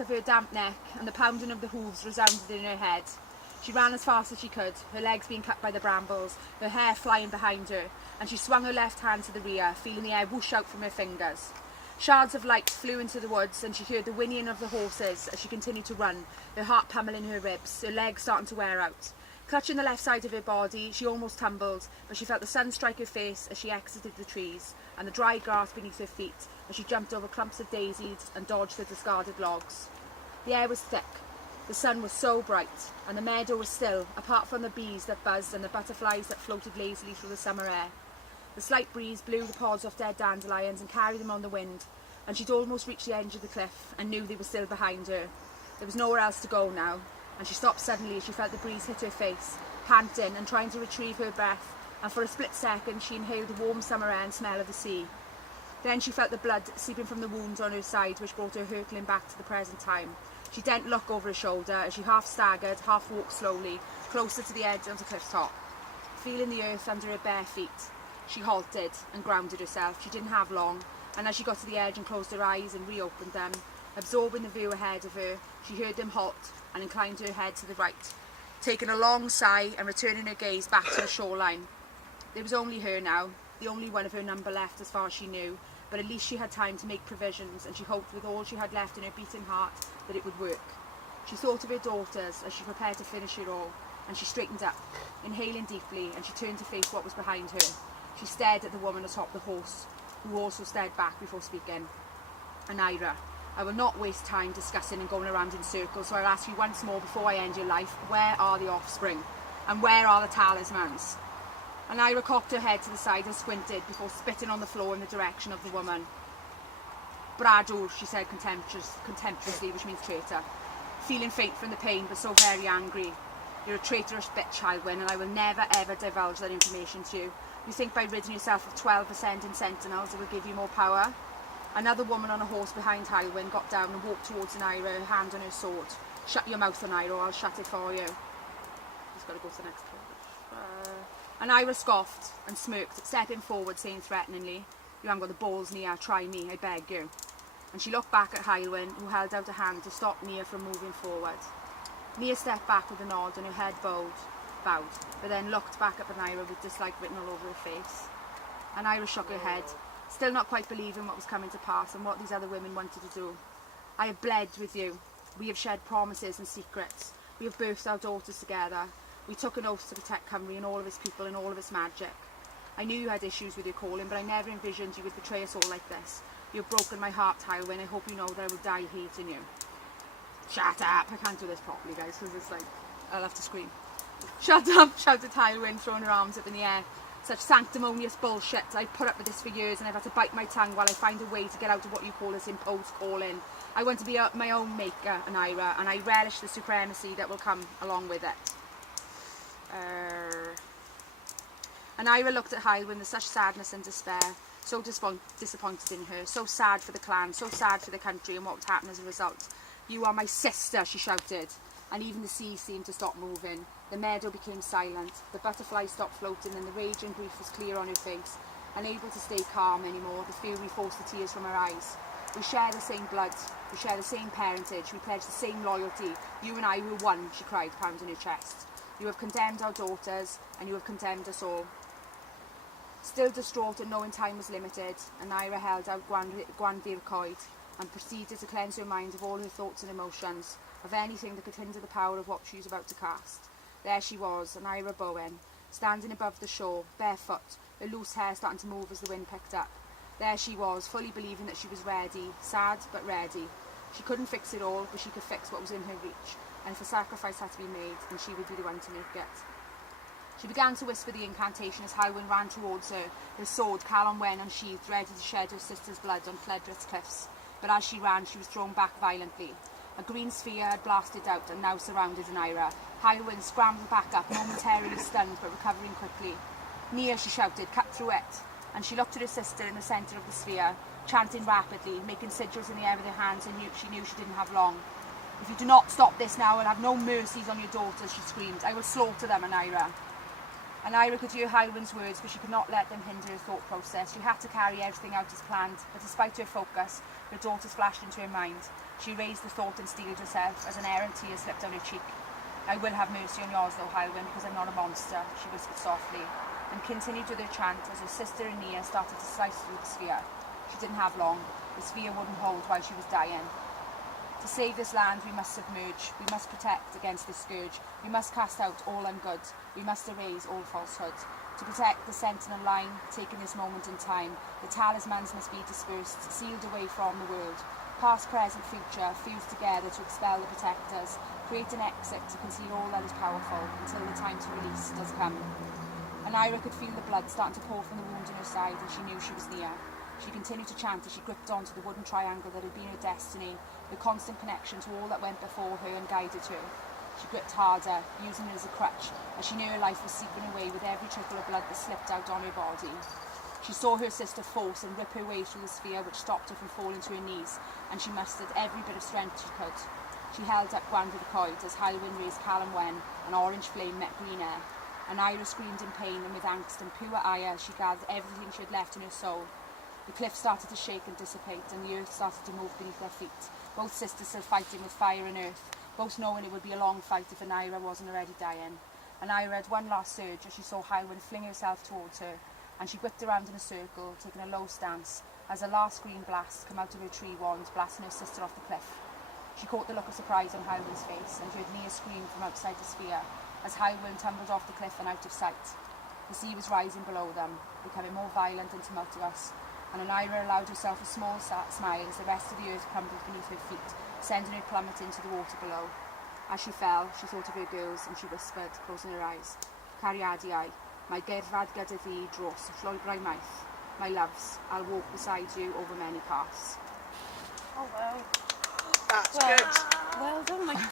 of her damp neck and the pounding of the hooves resounded in her head. She ran as fast as she could, her legs being cut by the brambles, her hair flying behind her, and she swung her left hand to the rear, feeling the air whoosh out from her fingers. Shards of light flew into the woods, and she heard the whinnying of the horses as she continued to run, her heart pummeling her ribs, her legs starting to wear out. Clutching the left side of her body, she almost tumbled, but she felt the sun strike her face as she exited the trees, and the dry grass beneath her feet as she jumped over clumps of daisies and dodged the discarded logs. The air was thick, the sun was so bright, and the meadow was still, apart from the bees that buzzed and the butterflies that floated lazily through the summer air. The slight breeze blew the pods off dead dandelions and carried them on the wind, and she'd almost reached the edge of the cliff and knew they were still behind her. There was nowhere else to go now, and she stopped suddenly as she felt the breeze hit her face, panting and trying to retrieve her breath, and for a split second she inhaled the warm summer air and smell of the sea. Then she felt the blood seeping from the wounds on her side, which brought her hurtling back to the present time. She didn't look over her shoulder as she half staggered, half walked slowly, closer to the edge of the cliff top. Feeling the earth under her bare feet, she halted and grounded herself. She didn't have long, and as she got to the edge and closed her eyes and reopened them, absorbing the view ahead of her, she heard them halt and inclined her head to the right, taking a long sigh and returning her gaze back to the shoreline. There was only her now, the only one of her number left as far as she knew, but at least she had time to make provisions, and she hoped with all she had left in her beating heart that it would work. She thought of her daughters as she prepared to finish it all, and she straightened up, inhaling deeply, and she turned to face what was behind her. She stared at the woman atop the horse, who also stared back before speaking. "Anira, I will not waste time discussing and going around in circles, so I'll ask you once more before I end your life, where are the offspring? And where are the talismans?" Anira cocked her head to the side and squinted before spitting on the floor in the direction of the woman. "Bradwr," she said contemptuously, which means traitor, feeling faint from the pain but so very angry. "You're a traitorous bitch, Hywyn, and I will never ever divulge that information to you. You think by ridding yourself of 12% in sentinels it will give you more power?" Another woman on a horse behind Hywyn got down and walked towards Anira, her hand on her sword. "Shut your mouth, Anira, or I'll shut it for you." Just got to go to the next page. Anira scoffed and smirked, stepping forward, saying threateningly, "You haven't got the balls, Nia, try me, I beg you." And she looked back at Hywyn, who held out a hand to stop Nia from moving forward. Nia stepped back with a nod and her head bowed, but then looked back at Anira with dislike written all over her face. Anira shook her head, still not quite believing what was coming to pass and what these other women wanted to do. "I have bled with you. We have shared promises and secrets. We have birthed our daughters together. We took an oath to protect Cymru and all of its people and all of its magic. I knew you had issues with your calling, but I never envisioned you would betray us all like this. You have broken my heart, Hywyn. I hope you know that I will die hating you." "Shut up!" I can't do this properly, guys, because it's like, I'll have to scream. "Shut up!" shouted Hywyn, throwing her arms up in the air. "Such sanctimonious bullshit. I've put up with this for years, and I've had to bite my tongue while I find a way to get out of what you call this imposed calling. I want to be my own maker, Anira, and I relish the supremacy that will come along with it." Anira looked at Hywyn with such sadness and despair, so disappointed in her, so sad for the clan, so sad for the country and what would happen as a result. "You are my sister," she shouted, and even the sea seemed to stop moving. The meadow became silent, the butterflies stopped floating, and the rage and grief was clear on her face. Unable to stay calm anymore, the fury forced the tears from her eyes. "We share the same blood, we share the same parentage, we pledge the same loyalty. You and I were one," she cried, pounding her chest. "You have condemned our daughters, and you have condemned us all." Still distraught and knowing time was limited, Anira held out Gwanvir Coed and proceeded to cleanse her mind of all her thoughts and emotions, of anything that could hinder the power of what she was about to cast. There she was, Anira Bowen, standing above the shore, barefoot, her loose hair starting to move as the wind picked up. There she was, fully believing that she was ready, sad but ready. She couldn't fix it all, but she could fix what was in her reach, and if a sacrifice had to be made, then she would be the one to make it. She began to whisper the incantation as Hywyn ran towards her, her sword, Calon Wen, unsheathed, ready to shed her sister's blood on Lledrith's cliffs. But as she ran, she was thrown back violently. A green sphere had blasted out and now surrounded Anira. Hywyn scrambled back up, momentarily stunned but recovering quickly. "Nia," she shouted, "cut through it." And she looked at her sister in the centre of the sphere, chanting rapidly, making sigils in the air with her hands, and she knew she didn't have long. "If you do not stop this now, I'll have no mercies on your daughters," she screamed. "I will slaughter them, Anira." Anira could hear Hywyn's words, but she could not let them hinder her thought process. She had to carry everything out as planned, but despite her focus, her daughters flashed into her mind. She raised the thought and steeled herself as an errant tear slipped down her cheek. I will have mercy on yours, though, Hywyn, because I'm not a monster, she whispered softly, and continued with her chant as her sister and Nia started to slice through the sphere. She didn't have long. The sphere wouldn't hold while she was dying. To save this land, we must submerge. We must protect against this scourge. We must cast out all ungood. We must erase all falsehood. To protect the sentinel line, taking this moment in time, the talismans must be dispersed, sealed away from the world. Past, present, future, fused together to expel the protectors, create an exit to conceal all that is powerful, until the time to release does come. And Ira could feel the blood starting to pour from the wound in her side, and she knew she was near. She continued to chant as she gripped onto the wooden triangle that had been her destiny, the constant connection to all that went before her and guided her. She gripped harder, using it as a crutch, as she knew her life was seeping away with every trickle of blood that slipped out on her body. She saw her sister force and rip her way through the sphere, which stopped her from falling to her knees, and she mustered every bit of strength she could. She held up Gwanfyd y Coed as Hywyn raised Callum Wen, an orange flame met green air. And Ira screamed in pain and with angst and pure ire as she gathered everything she had left in her soul. The cliff started to shake and dissipate, and the earth started to move beneath their feet, both sisters still fighting with fire and earth, both knowing it would be a long fight if Ira wasn't already dying. And Ira had one last surge as she saw Hywyn fling herself towards her, and she whipped around in a circle, taking a low stance, as a last green blast came out of her tree wand, blasting her sister off the cliff. She caught the look of surprise on Hywyn's face, and heard Nia scream from outside the sphere, as Hywyn tumbled off the cliff and out of sight. The sea was rising below them, becoming more violent and tumultuous, and Ira allowed herself a small smile as the rest of the earth crumbled beneath her feet, sending her plummeting to the water below. As she fell, she thought of her girls, and she whispered, closing her eyes, Cariadiau, mae gerddad gyda fi dros y llwybrau maith. My loves, I'll walk beside you over many paths. Oh, wow. That's good.